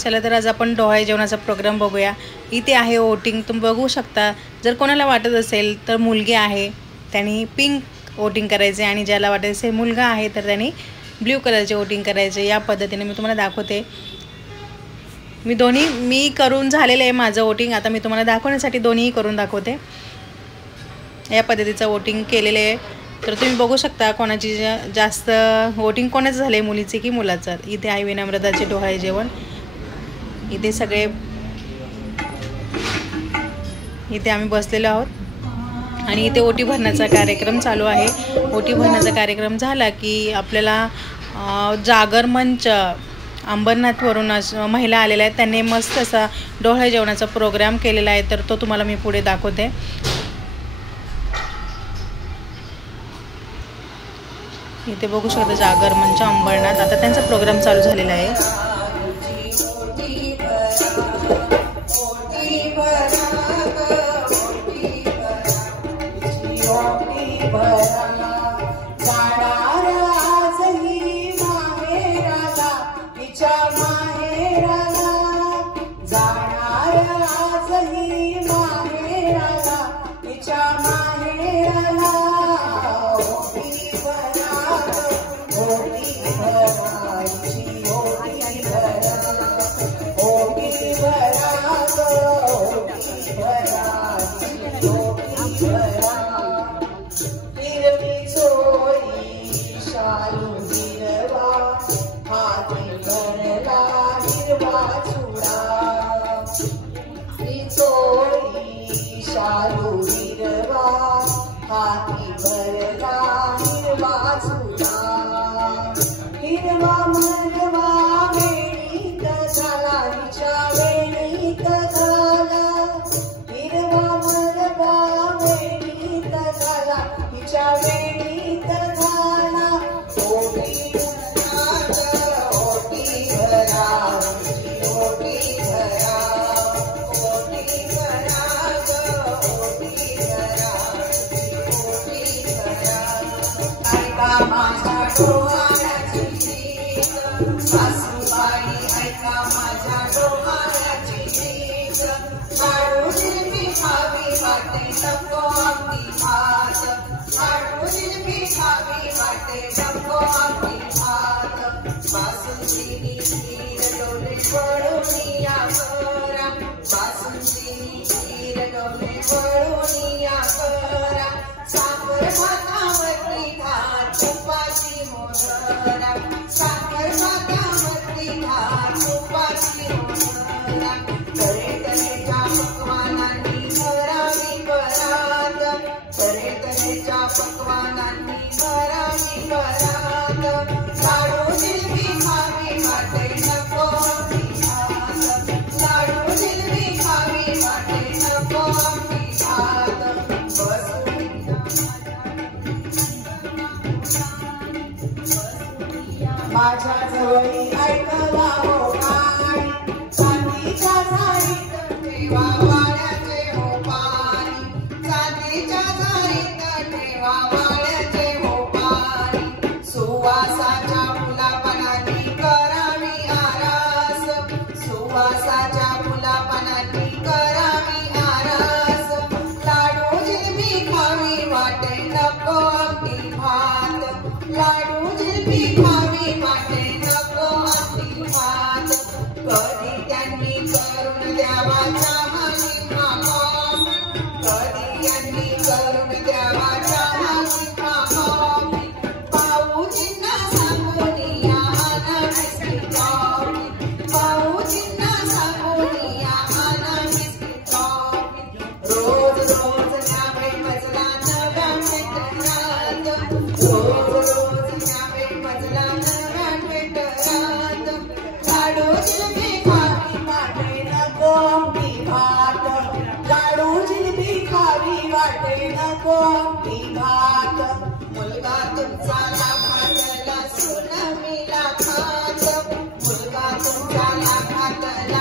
चला तर आज आपण डोहाळे जेवणाचा प्रोग्राम बघूया। इथे आहे वोटिंग, तुम्ही बघू शकता। जर कोणाला वाटत असेल तर मुलगी आहे त्यांनी पिंक वोटिंग करायचे आणि ज्याला वाटत असेल मुलगा आहे तर त्यांनी ब्लू कलरचे वोटिंग करायचे। या पद्धतीने मी तुम्हाला दाखवते। मी करून झालेले आहे माझं वोटिंग। आता मी तुम्हाला दाखवण्यासाठी दोन्ही करून दाखवते। या पद्धतीचं वोटिंग केलेले आहे, तर तुम्ही बघू शकता कोणाची जास्त वोटिंग कोणाचं झाले, मुलीचे की मुलाचं। इथे आहे विनम्रताचे डोहाळे जेवण। इथे सगळे इथे आम्ही बसलेलो आहोत आणि इथे ओटी भरण्याचा कार्यक्रम चालू आहे। ओटी भरण्याचा कार्यक्रम झाला की आपल्याला जागर मंच अंबरनाथवरून महिला आलेल्या आहेत, त्यांनी मस्त असा डोहाळे जेवणाचा प्रोग्राम केलेला आहे, तर तो तुम्हाला मी पुढे दाखवते। इथे बघू शकता जागर मंच अंबरनाथ, आता त्यांचा प्रोग्राम चालू झालेला आहे। मुलगा तुमचा लाखातला, सुन मी लाखात, मुलगा तुमचा लाखातला।